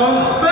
Ó.